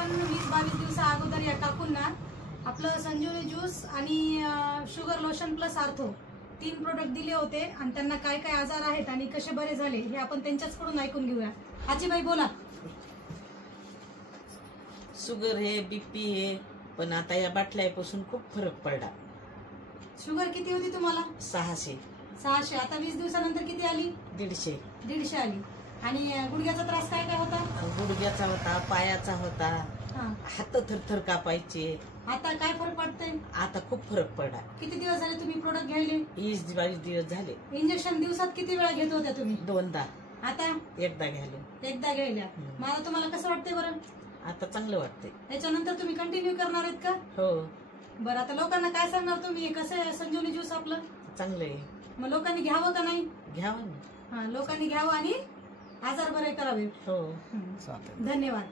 आपण 20-22 दिवसा अगोदर या काकूंना आपलं संजीवनी ज्यूस आणि sugar lotion plus ortho 3 product दिले होते आणि त्यांना काय काय आजार आहेत आणि कसे बरे झाले हे आपण त्यांच्याचकडून ऐकून घेऊया. आजीबाई बोला. शुगर आहे, बीपी आहे, पण आता या बाटल्यापासून खूप फरक पडला. शुगर किती होती तुम्हाला? 600. आता 20 दिवसानंतर किती आली? 150 आली. आणि गुडघ्याचा त्रास काय काय होता? गुडघ्याचा होता, पायाचा होता, हात थरथर कापायचे. आता काय फरक पडतंय? आता खूप फरक पडला. किती दिवस झाले तुम्ही प्रोडक्ट घ्यायले? 20-22 दिवस झाले. इंजेक्शन दिवसात किती वेळा घेत होत्या तुम्ही? 2दा. आता एकदा घ्यायला. मला तुम्हाला कसं वाटतंय बरं? आता चांगलं वाटतंय. त्याच्यानंतर तुम्ही कंटिन्यू करणार आहेत का? हो. बरं, आता लोकांना काय सांगणार तुम्ही? कसं आहे संजीवनी ज्यूस आपलं? चांगलं आहे. मग लोकांनी घ्यावं का नाही? घ्यावं ना. लोकांनी घ्यावं आणि आजार बरे करावे. हो. धन्यवाद.